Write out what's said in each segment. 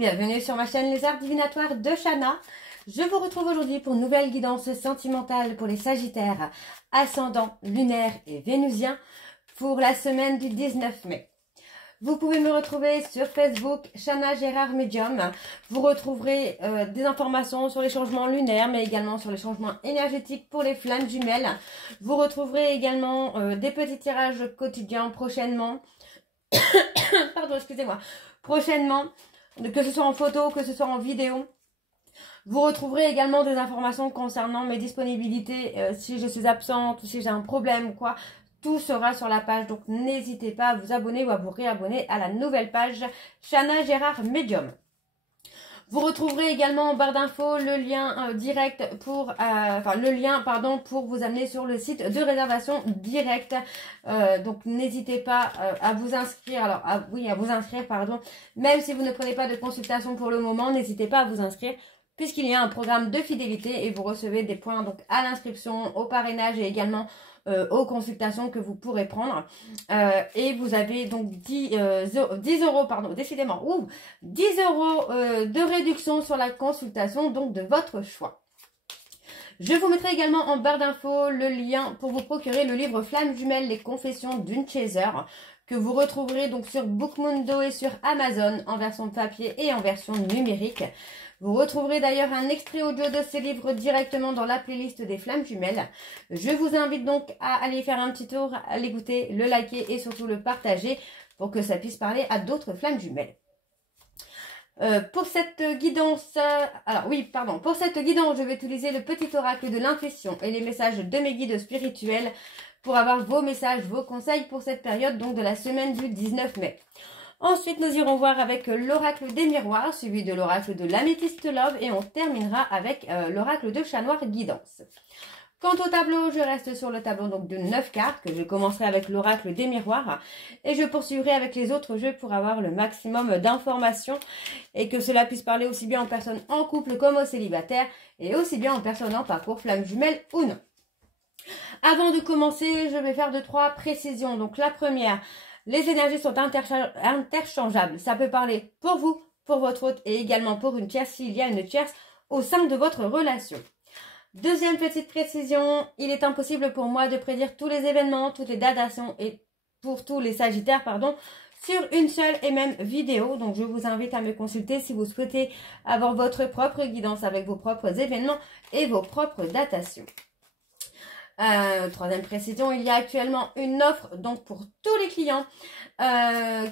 bienvenue sur ma chaîne Les Arts Divinatoires de Shana. Je vous retrouve aujourd'hui pour une nouvelle guidance sentimentale pour les Sagittaires, ascendant, lunaire et vénusien pour la semaine du 19 mai. Vous pouvez me retrouver sur Facebook, Shana Gérard Medium. Vous retrouverez des informations sur les changements lunaires, mais également sur les changements énergétiques pour les flammes jumelles. Vous retrouverez également des petits tirages quotidiens prochainement. Pardon, excusez-moi. Prochainement, que ce soit en photo, que ce soit en vidéo. Vous retrouverez également des informations concernant mes disponibilités, si je suis absente ou si j'ai un problème ou quoi. Tout sera sur la page, donc n'hésitez pas à vous abonner ou à vous réabonner à la nouvelle page Shana Gérard Medium. Vous retrouverez également en barre d'infos le lien direct pour, pour vous amener sur le site de réservation directe. Donc n'hésitez pas à vous inscrire. Alors à vous inscrire, pardon. Même si vous ne prenez pas de consultation pour le moment, n'hésitez pas à vous inscrire, puisqu'il y a un programme de fidélité et vous recevez des points donc à l'inscription, au parrainage et également aux consultations que vous pourrez prendre. Et vous avez donc 10 euros, pardon, décidément, 10 euros de réduction sur la consultation donc de votre choix. Je vous mettrai également en barre d'infos le lien pour vous procurer le livre Flammes jumelles, les confessions d'une chaser, que vous retrouverez donc sur Bookmundo et sur Amazon en version papier et en version numérique. Vous retrouverez d'ailleurs un extrait audio de ces livres directement dans la playlist des Flammes jumelles. Je vous invite donc à aller faire un petit tour, à l'écouter, le liker et surtout le partager pour que ça puisse parler à d'autres flammes jumelles. Pour cette guidance, je vais utiliser le petit oracle de l'intuition et les messages de mes guides spirituels pour avoir vos messages, vos conseils pour cette période donc de la semaine du 19 mai. Ensuite, nous irons voir avec l'oracle des miroirs, suivi de l'oracle de l'améthyste love et on terminera avec l'oracle de chat noir guidance. Quant au tableau, je reste sur le tableau donc de 9 cartes, que je commencerai avec l'oracle des miroirs et je poursuivrai avec les autres jeux pour avoir le maximum d'informations et que cela puisse parler aussi bien aux personnes en couple comme aux célibataires et aussi bien aux personnes en parcours flammes jumelles ou non. Avant de commencer, je vais faire 2-3 précisions. Donc la première, les énergies sont interchangeables. Ça peut parler pour vous, pour votre hôte et également pour une tierce s'il y a une tierce au sein de votre relation. Deuxième petite précision, il est impossible pour moi de prédire tous les événements, toutes les datations et pour tous les sagittaires, pardon, sur une seule et même vidéo. Donc je vous invite à me consulter si vous souhaitez avoir votre propre guidance avec vos propres événements et vos propres datations. Troisième précision, il y a actuellement une offre donc pour tous les clients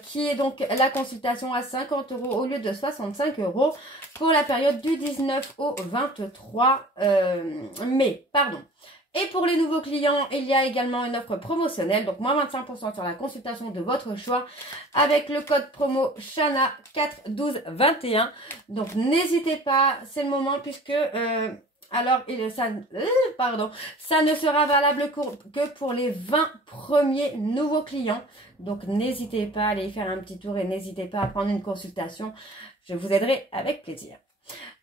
qui est donc la consultation à 50 € au lieu de 65 € pour la période du 19 au 23 mai. Pardon. Et pour les nouveaux clients, il y a également une offre promotionnelle, donc moins 25% sur la consultation de votre choix avec le code promo Shana 41221. Donc n'hésitez pas, c'est le moment puisque ça ne sera valable que pour les 20 premiers nouveaux clients. Donc n'hésitez pas à aller faire un petit tour et n'hésitez pas à prendre une consultation. Je vous aiderai avec plaisir.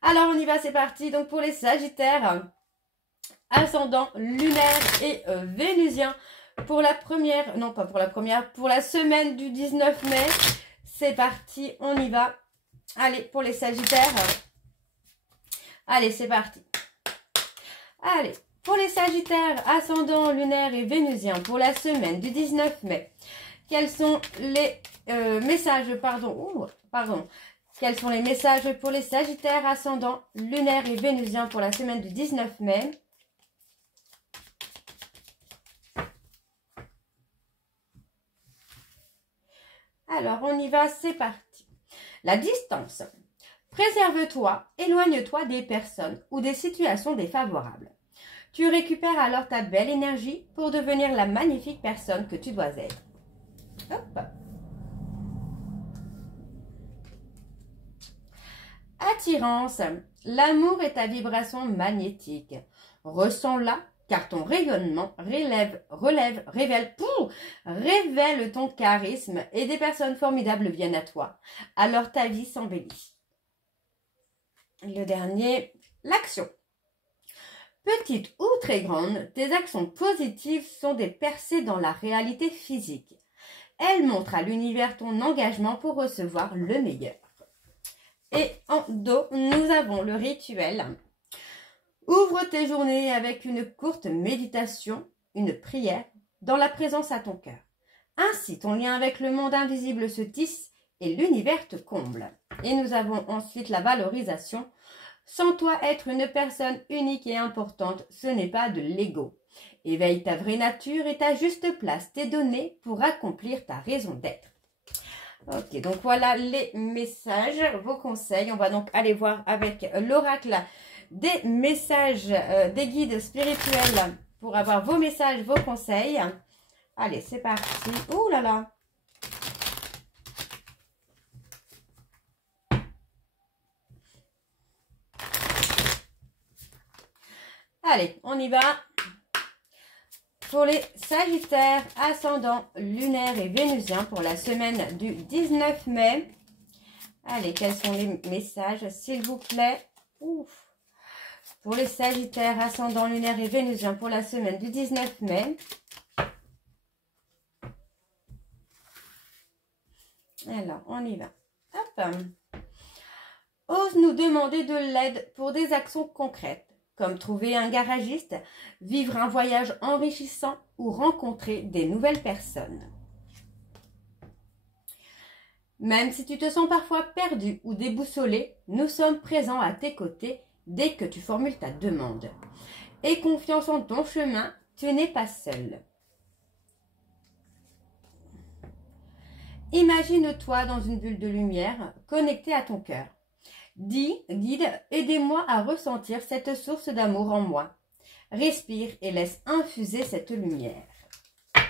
Alors on y va, c'est parti. Donc pour les Sagittaires, ascendant, lunaire et vénusien, pour la première, non pas pour la première, pour la semaine du 19 mai, c'est parti, on y va. Allez, pour les Sagittaires, allez, c'est parti. Allez, pour les Sagittaires, ascendant, lunaire et vénusien, pour la semaine du 19 mai, quels sont les messages, quels sont les messages pour les Sagittaires, ascendant, lunaire et vénusien pour la semaine du 19 mai? Alors, on y va, c'est parti. La distance. Préserve-toi, éloigne-toi des personnes ou des situations défavorables. Tu récupères alors ta belle énergie pour devenir la magnifique personne que tu dois être. Hop. Attirance. L'amour est ta vibration magnétique. Ressens-la car ton rayonnement révèle ton charisme et des personnes formidables viennent à toi. Alors ta vie s'embellit. Le dernier, l'action. Petite ou très grande, tes actions positives sont des percées dans la réalité physique. Elles montrent à l'univers ton engagement pour recevoir le meilleur. Et en dos, nous avons le rituel. Ouvre tes journées avec une courte méditation, une prière, dans la présence à ton cœur. Ainsi, ton lien avec le monde invisible se tisse et l'univers te comble. Et nous avons ensuite la valorisation. Sans toi, être une personne unique et importante, ce n'est pas de l'ego. Éveille ta vraie nature et ta juste place t'est donnée pour accomplir ta raison d'être. Ok, donc voilà les messages, vos conseils. On va donc aller voir avec l'oracle des messages, des guides spirituels pour avoir vos messages, vos conseils. Allez, c'est parti. Ouh là là! Allez, on y va. Pour les Sagittaires, ascendant lunaire et vénusien pour la semaine du 19 mai. Allez, quels sont les messages, s'il vous plaît? Ouf. Pour les Sagittaires, ascendant lunaire et vénusien pour la semaine du 19 mai. Alors, on y va. Hop. Ose nous demander de l'aide pour des actions concrètes, comme trouver un garagiste, vivre un voyage enrichissant ou rencontrer des nouvelles personnes. Même si tu te sens parfois perdu ou déboussolé, nous sommes présents à tes côtés dès que tu formules ta demande. Aie confiance en ton chemin, tu n'es pas seul. Imagine-toi dans une bulle de lumière connectée à ton cœur. Dis, guide, aidez-moi à ressentir cette source d'amour en moi. Respire et laisse infuser cette lumière.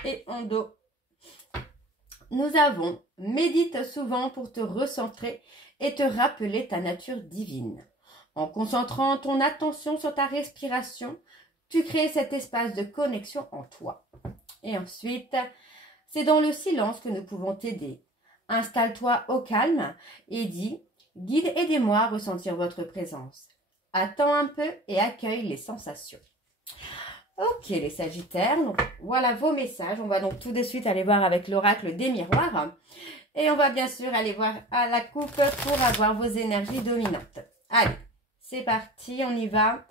Et en dos, nous avons médite souvent pour te recentrer et te rappeler ta nature divine. En concentrant ton attention sur ta respiration, tu crées cet espace de connexion en toi. Et ensuite, c'est dans le silence que nous pouvons t'aider. Installe-toi au calme et dis, guide, aidez-moi à ressentir votre présence. Attends un peu et accueille les sensations. Ok les Sagittaires, donc voilà vos messages. On va donc tout de suite aller voir avec l'oracle des miroirs. Et on va bien sûr aller voir à la coupe pour avoir vos énergies dominantes. Allez, c'est parti, on y va.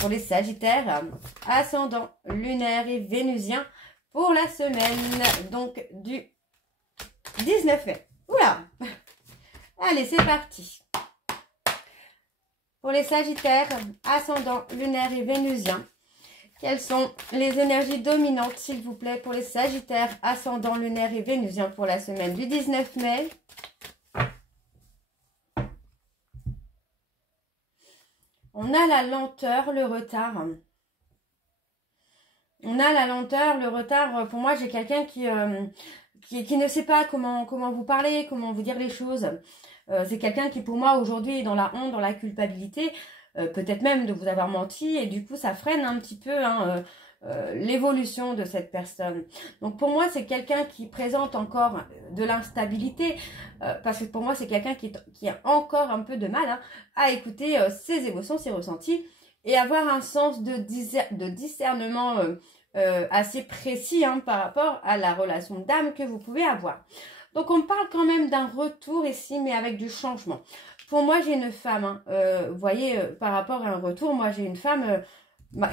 Pour les Sagittaires, ascendant lunaire et vénusien pour la semaine donc du 19 mai. Oula! Allez, c'est parti. Pour les Sagittaires, ascendant lunaire et vénusien, quelles sont les énergies dominantes, s'il vous plaît, pour les Sagittaires, ascendant lunaire et vénusien pour la semaine du 19 mai? On a la lenteur, le retard. On a la lenteur, le retard. Pour moi, j'ai quelqu'un qui ne sait pas comment vous parler, comment vous dire les choses. C'est quelqu'un qui, pour moi, aujourd'hui, est dans la honte, dans la culpabilité, peut-être même de vous avoir menti, et du coup, ça freine un petit peu l'évolution de cette personne. Donc, pour moi, c'est quelqu'un qui présente encore de l'instabilité, parce que pour moi, c'est quelqu'un qui a encore un peu de mal à écouter ses émotions, ses ressentis, et avoir un sens de discernement assez précis par rapport à la relation d'âme que vous pouvez avoir. Donc, on parle quand même d'un retour ici, mais avec du changement. Pour moi, j'ai une femme, vous voyez, par rapport à un retour, moi, j'ai une femme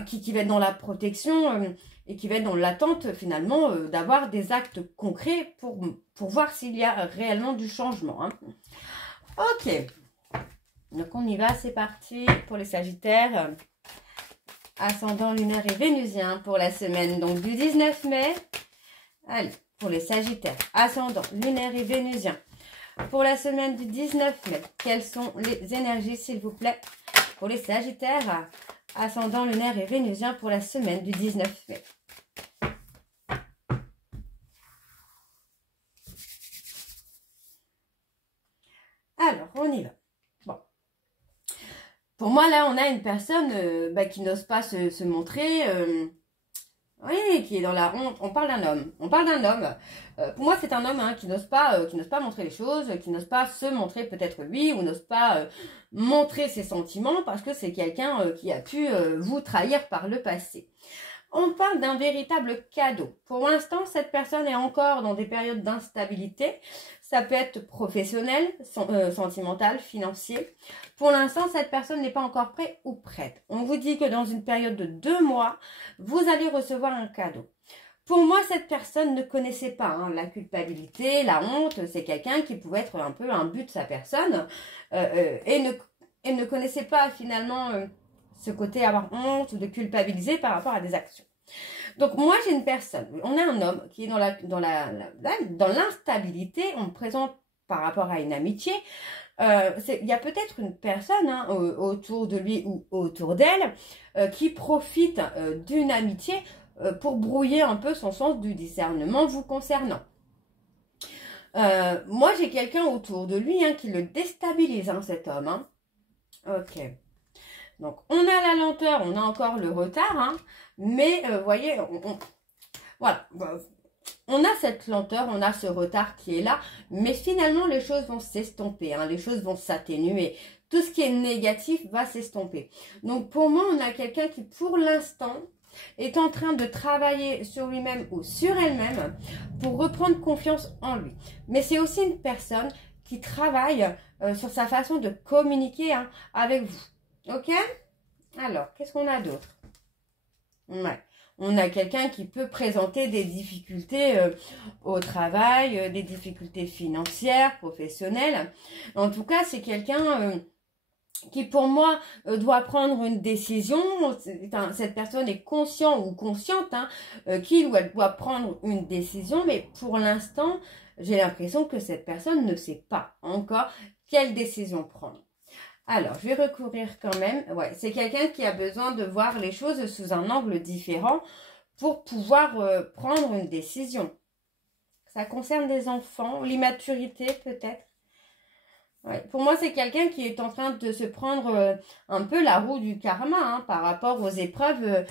qui va être dans la protection et qui va être dans l'attente, finalement, d'avoir des actes concrets pour voir s'il y a réellement du changement. Ok. Donc, on y va, c'est parti pour les Sagittaires. Ascendant lunaire et vénusien pour la semaine donc du 19 mai. Allez. Pour les Sagittaires, ascendant lunaire et vénusien. Pour la semaine du 19 mai, quelles sont les énergies, s'il vous plaît? Pour les Sagittaires, ascendant lunaire et vénusien pour la semaine du 19 mai. Alors, on y va. Bon. Pour moi, là, on a une personne qui n'ose pas se montrer... oui, qui est dans la honte. On parle d'un homme. On parle d'un homme. Pour moi, c'est un homme qui n'ose pas montrer les choses, qui n'ose pas se montrer peut-être lui, ou n'ose pas montrer ses sentiments, parce que c'est quelqu'un qui a pu vous trahir par le passé. On parle d'un véritable cadeau. Pour l'instant, cette personne est encore dans des périodes d'instabilité. Ça peut être professionnel, sentimental, financier. Pour l'instant, cette personne n'est pas encore prête ou prête. On vous dit que dans une période de 2 mois, vous allez recevoir un cadeau. Pour moi, cette personne ne connaissait pas la culpabilité, la honte. C'est quelqu'un qui pouvait être un peu un but de sa personne et ne connaissait pas finalement ce côté avoir honte ou de culpabiliser par rapport à des actions. Donc moi, j'ai une personne, on a un homme qui est dans l'instabilité. On me présente par rapport à une amitié. Il y a peut-être une personne autour de lui ou autour d'elle qui profite d'une amitié pour brouiller un peu son sens du discernement vous concernant. Moi, j'ai quelqu'un autour de lui qui le déstabilise, cet homme. Ok. Donc, on a la lenteur, on a encore le retard, mais vous voyez, voilà. On a cette lenteur, on a ce retard qui est là, mais finalement, les choses vont s'estomper, les choses vont s'atténuer. Tout ce qui est négatif va s'estomper. Donc, pour moi, on a quelqu'un qui, pour l'instant, est en train de travailler sur lui-même ou sur elle-même pour reprendre confiance en lui. Mais c'est aussi une personne qui travaille sur sa façon de communiquer avec vous. Ok? Alors, qu'est-ce qu'on a d'autre? Ouais. On a quelqu'un qui peut présenter des difficultés au travail, des difficultés financières, professionnelles. En tout cas, c'est quelqu'un qui, pour moi, doit prendre une décision. Cette personne est conscient ou consciente qu'il ou elle doit prendre une décision. Mais pour l'instant, j'ai l'impression que cette personne ne sait pas encore quelle décision prendre. Alors, je vais recourir quand même. Ouais, c'est quelqu'un qui a besoin de voir les choses sous un angle différent pour pouvoir prendre une décision. Ça concerne des enfants, l'immaturité peut-être. Ouais. Pour moi, c'est quelqu'un qui est en train de se prendre un peu la roue du karma par rapport aux épreuves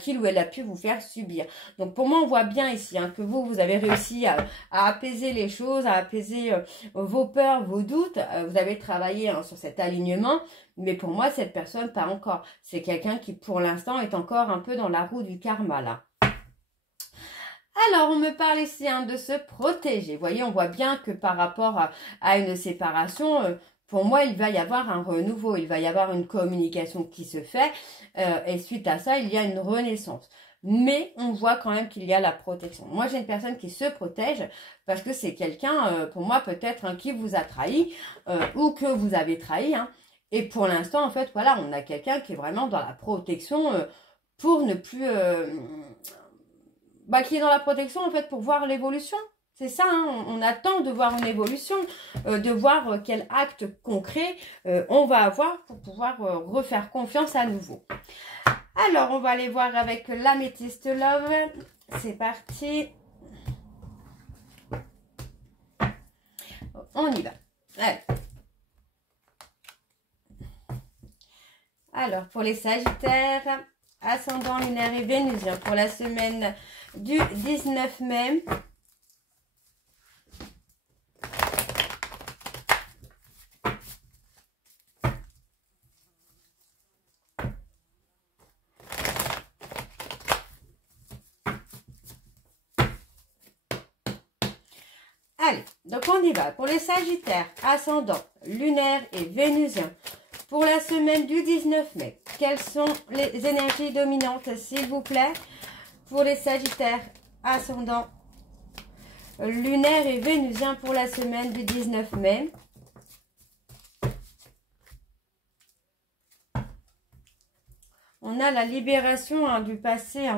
qu'il ou elle a pu vous faire subir. Donc, pour moi, on voit bien ici que vous avez réussi à apaiser les choses, à apaiser vos peurs, vos doutes. Vous avez travaillé sur cet alignement. Mais pour moi, cette personne, pas encore. C'est quelqu'un qui, pour l'instant, est encore un peu dans la roue du karma, là. Alors, on me parle ici de se protéger. Vous voyez, on voit bien que par rapport à une séparation, pour moi, il va y avoir un renouveau. Il va y avoir une communication qui se fait. Et suite à ça, il y a une renaissance. Mais on voit quand même qu'il y a la protection. Moi, j'ai une personne qui se protège parce que c'est quelqu'un, pour moi, peut-être qui vous a trahi ou que vous avez trahi. Et pour l'instant, en fait, voilà, on a quelqu'un qui est vraiment dans la protection pour ne plus... qui est dans la protection, en fait, pour voir l'évolution. C'est ça, on attend de voir une évolution, de voir quel acte concret on va avoir pour pouvoir refaire confiance à nouveau. Alors, on va aller voir avec l'améthyste Love. C'est parti. On y va. Allez. Alors, pour les Sagittaires, ascendant lunaire et vénusien, pour la semaine du 19 mai. Allez, donc on y va. Pour les Sagittaires, ascendant lunaire et vénusien, pour la semaine du 19 mai, quelles sont les énergies dominantes, s'il vous plaît? Pour les Sagittaires, ascendant lunaire et vénusien pour la semaine du 19 mai. On a la libération du passé.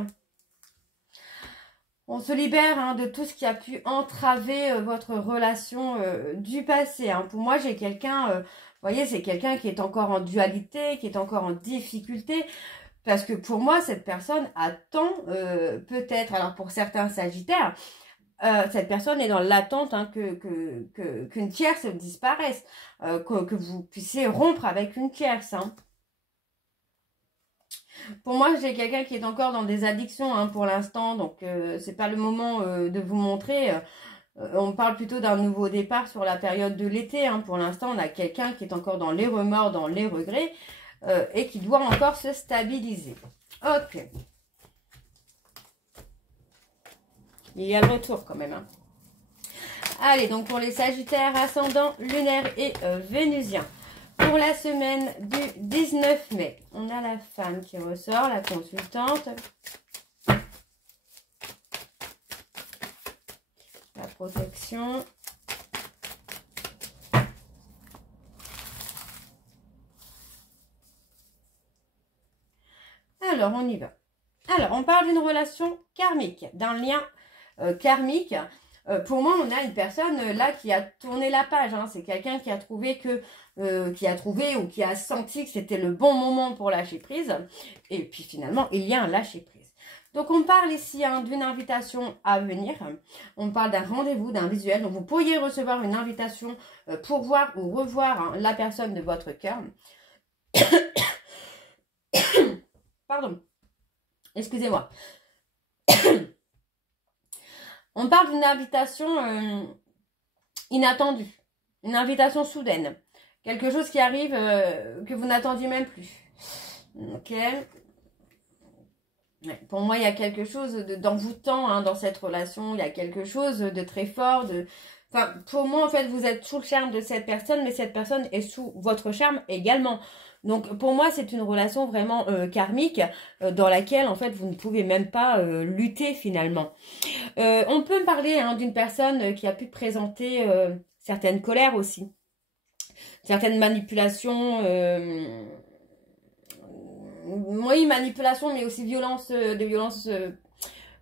On se libère de tout ce qui a pu entraver votre relation du passé. Pour moi, j'ai quelqu'un, vous voyez, c'est quelqu'un qui est encore en dualité, qui est encore en difficulté. Parce que pour moi, cette personne attend peut-être, alors pour certains Sagittaires, cette personne est dans l'attente qu'une tierce disparaisse, que vous puissiez rompre avec une tierce. Pour moi, j'ai quelqu'un qui est encore dans des addictions pour l'instant, donc c'est pas le moment de vous montrer. On parle plutôt d'un nouveau départ sur la période de l'été. Pour l'instant, on a quelqu'un qui est encore dans les remords, dans les regrets. Et qui doit encore se stabiliser. Ok. Il y a le retour quand même. Hein. Allez, donc pour les Sagittaires, ascendant, lunaire et vénusien. Pour la semaine du 19 mai, on a la femme qui ressort, la consultante. La protection. Alors, on y va. Alors, on parle d'une relation karmique, d'un lien karmique. Pour moi, on a une personne là qui a tourné la page. Hein. C'est quelqu'un qui a trouvé ou qui a senti que c'était le bon moment pour lâcher prise. Et puis finalement, il y a un lâcher prise. Donc, on parle ici hein, d'une invitation à venir. On parle d'un rendez-vous, d'un visuel. Donc, vous pourriez recevoir une invitation pour voir ou revoir hein, la personne de votre cœur. Pardon. Excusez-moi. On parle d'une invitation inattendue. Une invitation soudaine. Quelque chose qui arrive que vous n'attendiez même plus. Ok. Pour moi, il y a quelque chose d'envoûtant hein, dans cette relation. Il y a quelque chose de très fort. Enfin, pour moi, en fait, vous êtes sous le charme de cette personne, mais cette personne est sous votre charme également. Donc, pour moi, c'est une relation vraiment karmique dans laquelle, en fait, vous ne pouvez même pas lutter finalement. On peut parler hein, d'une personne qui a pu présenter certaines colères aussi. Certaines manipulations. Oui, manipulation, mais aussi violence, de violence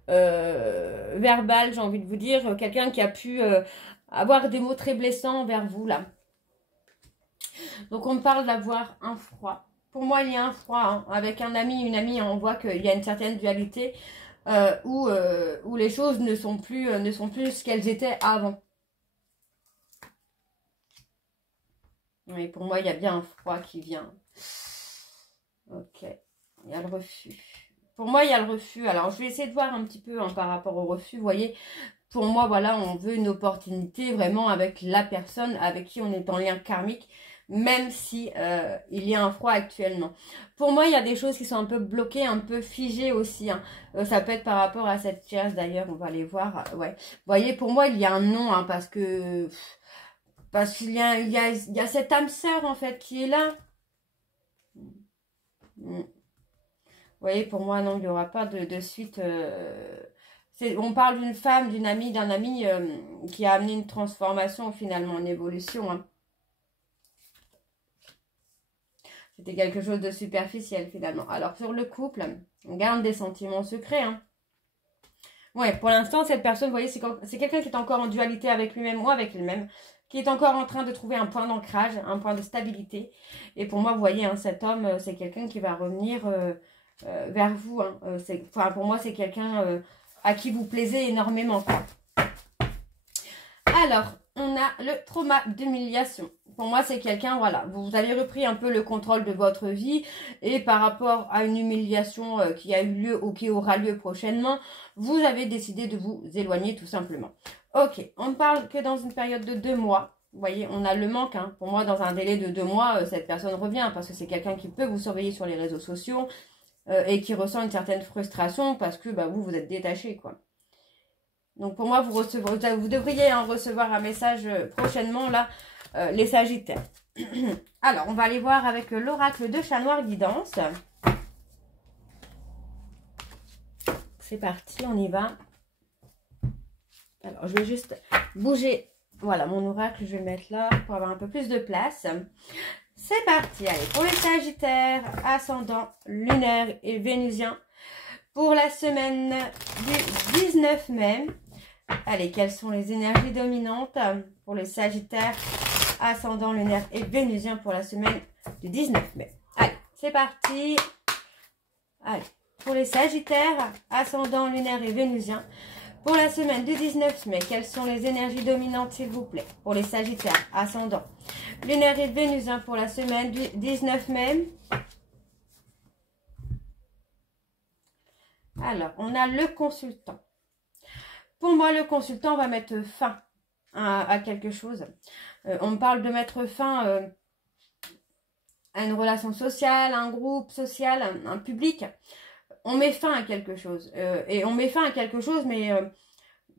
verbale, j'ai envie de vous dire. Quelqu'un qui a pu avoir des mots très blessants vers vous, là. Donc, on parle d'avoir un froid. Pour moi, il y a un froid. Hein. Avec un ami, une amie, on voit qu'il y a une certaine dualité où les choses ne sont plus ce qu'elles étaient avant. Oui, pour moi, il y a bien un froid qui vient. Ok, il y a le refus. Pour moi, il y a le refus. Alors, je vais essayer de voir un petit peu hein, par rapport au refus. Vous voyez, pour moi, voilà, on veut une opportunité vraiment avec la personne avec qui on est en lien karmique, même si il y a un froid actuellement. Pour moi, il y a des choses qui sont un peu bloquées, un peu figées aussi. Hein. Ça peut être par rapport à cette chaise, d'ailleurs, on va les voir. Ouais. Vous voyez, pour moi, il y a un non, hein, parce qu'il y a cette âme sœur, en fait, qui est là. Vous voyez, pour moi, non, il n'y aura pas de suite. On parle d'une femme, d'une amie, d'un ami qui a amené une transformation, finalement, une évolution. Hein. C'était quelque chose de superficiel, finalement. Alors, sur le couple, on garde des sentiments secrets. Hein. Ouais, pour l'instant, cette personne, vous voyez, c'est quelqu'un qui est encore en dualité avec lui-même ou avec elle-même, qui est encore en train de trouver un point d'ancrage, un point de stabilité. Et pour moi, vous voyez, hein, cet homme, c'est quelqu'un qui va revenir vers vous. Hein. Pour moi, c'est quelqu'un à qui vous plaisez énormément. Quoi. Alors, on a le trauma d'humiliation. Pour moi, c'est quelqu'un, voilà, vous avez repris un peu le contrôle de votre vie et par rapport à une humiliation qui a eu lieu ou qui aura lieu prochainement, vous avez décidé de vous éloigner tout simplement. Ok, on ne parle que dans une période de 2 mois. Vous voyez, on a le manque. Hein. Pour moi, dans un délai de 2 mois, cette personne revient parce que c'est quelqu'un qui peut vous surveiller sur les réseaux sociaux et qui ressent une certaine frustration parce que bah, vous êtes détaché, quoi. Donc pour moi, vous devriez hein, recevoir un message prochainement, là, les Sagittaires. Alors, on va aller voir avec l'oracle de Chat Noir Guidance. C'est parti, on y va. Alors, je vais juste bouger. Voilà, mon oracle, je vais le mettre là pour avoir un peu plus de place. C'est parti. Allez, pour les Sagittaires, ascendant, lunaire et vénusien. Pour la semaine du 19 mai. Allez, quelles sont les énergies dominantes pour les Sagittaires, ascendant, lunaire et vénusien pour la semaine du 19 mai. Allez, c'est parti. Allez, pour les Sagittaires, ascendant, lunaire et vénusien, pour la semaine du 19 mai, quelles sont les énergies dominantes, s'il vous plaît? Pour les Sagittaires, ascendant, lunaire et vénusien pour la semaine du 19 mai. Alors, on a le consultant. Pour moi, le consultant va mettre fin à quelque chose. On parle de mettre fin à une relation sociale, un groupe social, un public. On met fin à quelque chose. Et on met fin à quelque chose, mais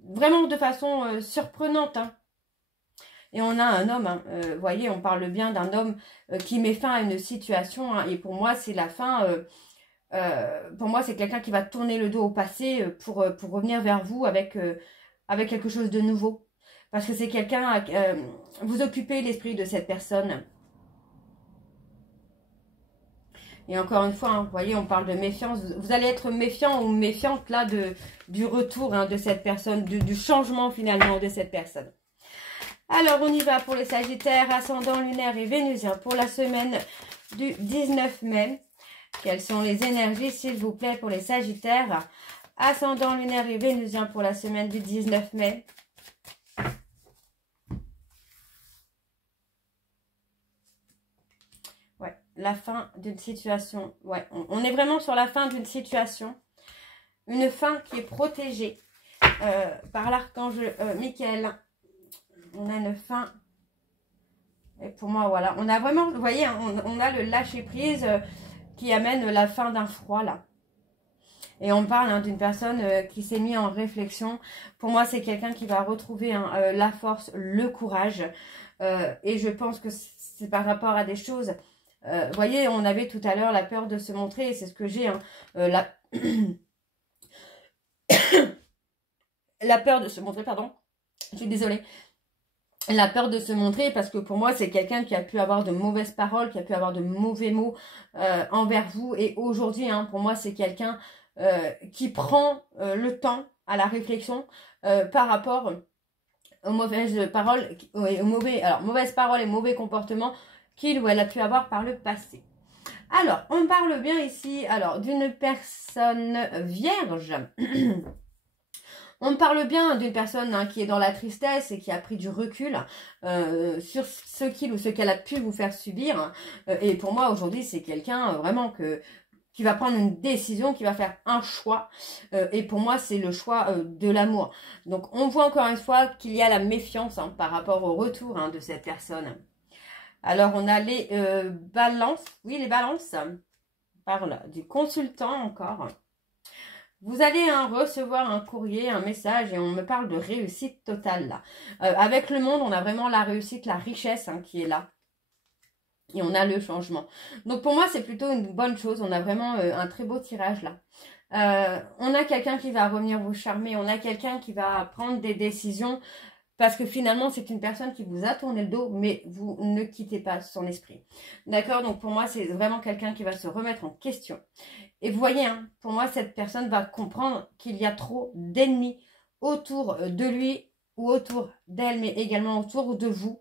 vraiment de façon surprenante. Hein. Et on a un homme, hein, vous voyez, on parle bien d'un homme qui met fin à une situation. Hein, et pour moi, c'est la fin. Pour moi, c'est quelqu'un qui va tourner le dos au passé pour revenir vers vous avec quelque chose de nouveau. Parce que c'est quelqu'un, vous occupez l'esprit de cette personne. Et encore une fois, hein, vous voyez, on parle de méfiance. Vous allez être méfiant ou méfiante là du retour hein, de cette personne, du changement finalement de cette personne. Alors, on y va pour les Sagittaires, ascendant lunaire et vénusien pour la semaine du 19 mai. Quelles sont les énergies, s'il vous plaît, pour les Sagittaires, ascendant lunaire et vénusien pour la semaine du 19 mai. Ouais, la fin d'une situation. Ouais, on est vraiment sur la fin d'une situation. Une fin qui est protégée par l'archange Michael. On a une fin. Et pour moi, voilà. On a vraiment, vous voyez, on a le lâcher-prise qui amène la fin d'un froid, là. Et on parle hein, d'une personne qui s'est mise en réflexion. Pour moi, c'est quelqu'un qui va retrouver hein, la force, le courage. Et je pense que c'est par rapport à des choses... vous voyez, on avait tout à l'heure la peur de se montrer. C'est ce que j'ai. Hein, la peur de se montrer, pardon. Je suis désolée. La peur de se montrer parce que pour moi c'est quelqu'un qui a pu avoir de mauvaises paroles, qui a pu avoir de mauvais mots envers vous et aujourd'hui hein, pour moi c'est quelqu'un qui prend le temps à la réflexion par rapport aux mauvaises paroles, mauvaises paroles et mauvais comportements qu'il ou elle a pu avoir par le passé. Alors on parle bien ici alors d'une personne vierge. On parle bien d'une personne hein, qui est dans la tristesse et qui a pris du recul sur ce qu'il ou ce qu'elle a pu vous faire subir. Et pour moi, aujourd'hui, c'est quelqu'un vraiment qui va prendre une décision, qui va faire un choix. Et pour moi, c'est le choix de l'amour. Donc, on voit encore une fois qu'il y a la méfiance hein, par rapport au retour hein, de cette personne. Alors, on a les balances. Oui, les balances. On parle du consultant encore. Vous allez hein, recevoir un courrier, un message et on me parle de réussite totale là. Avec le monde, on a vraiment la réussite, la richesse hein, qui est là. Et on a le changement. Donc pour moi, c'est plutôt une bonne chose. On a vraiment un très beau tirage là. On a quelqu'un qui va revenir vous charmer. On a quelqu'un qui va prendre des décisions. Parce que finalement, c'est une personne qui vous a tourné le dos, mais vous ne quittez pas son esprit. D'accord? Donc pour moi, c'est vraiment quelqu'un qui va se remettre en question. Et vous voyez, hein, pour moi, cette personne va comprendre qu'il y a trop d'ennemis autour de lui ou autour d'elle, mais également autour de vous.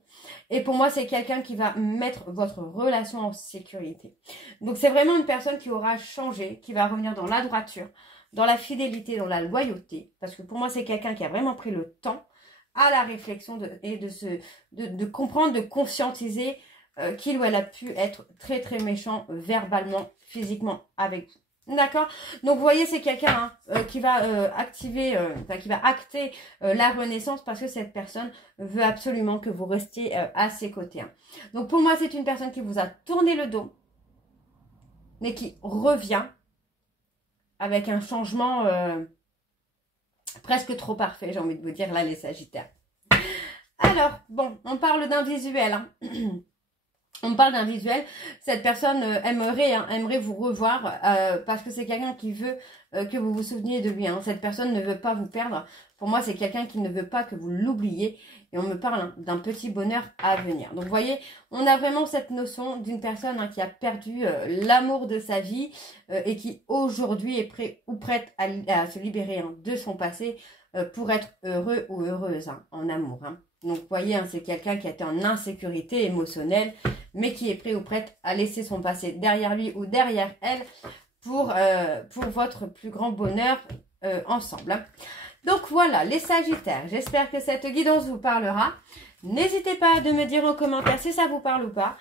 Et pour moi, c'est quelqu'un qui va mettre votre relation en sécurité. Donc c'est vraiment une personne qui aura changé, qui va revenir dans la droiture, dans la fidélité, dans la loyauté. Parce que pour moi, c'est quelqu'un qui a vraiment pris le temps à la réflexion de comprendre, de conscientiser qu'il ou elle a pu être très très méchant verbalement, physiquement avec vous. D'accord? Donc vous voyez, c'est quelqu'un hein, qui va qui va acter la renaissance parce que cette personne veut absolument que vous restiez à ses côtés. Hein. Donc pour moi, c'est une personne qui vous a tourné le dos, mais qui revient avec un changement presque trop parfait, j'ai envie de vous dire, là, les Sagittaires. Alors, bon, on parle d'un visuel. Hein. On parle d'un visuel. Cette personne aimerait vous revoir parce que c'est quelqu'un qui veut que vous vous souveniez de lui. Hein. Cette personne ne veut pas vous perdre. Pour moi, c'est quelqu'un qui ne veut pas que vous l'oubliez. Et on me parle hein, d'un petit bonheur à venir. Donc, vous voyez, on a vraiment cette notion d'une personne hein, qui a perdu l'amour de sa vie et qui aujourd'hui est prêt ou prête à se libérer hein, de son passé pour être heureux ou heureuse hein, en amour. Hein. Donc, vous voyez, hein, c'est quelqu'un qui a été en insécurité émotionnelle, mais qui est prêt ou prête à laisser son passé derrière lui ou derrière elle pour votre plus grand bonheur ensemble. Hein. Donc, voilà, les Sagittaires. J'espère que cette guidance vous parlera. N'hésitez pas à me dire en commentaire si ça vous parle ou pas.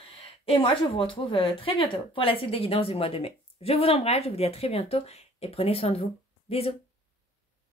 Et moi, je vous retrouve très bientôt pour la suite des guidances du mois de mai. Je vous embrasse, je vous dis à très bientôt et prenez soin de vous. Bisous.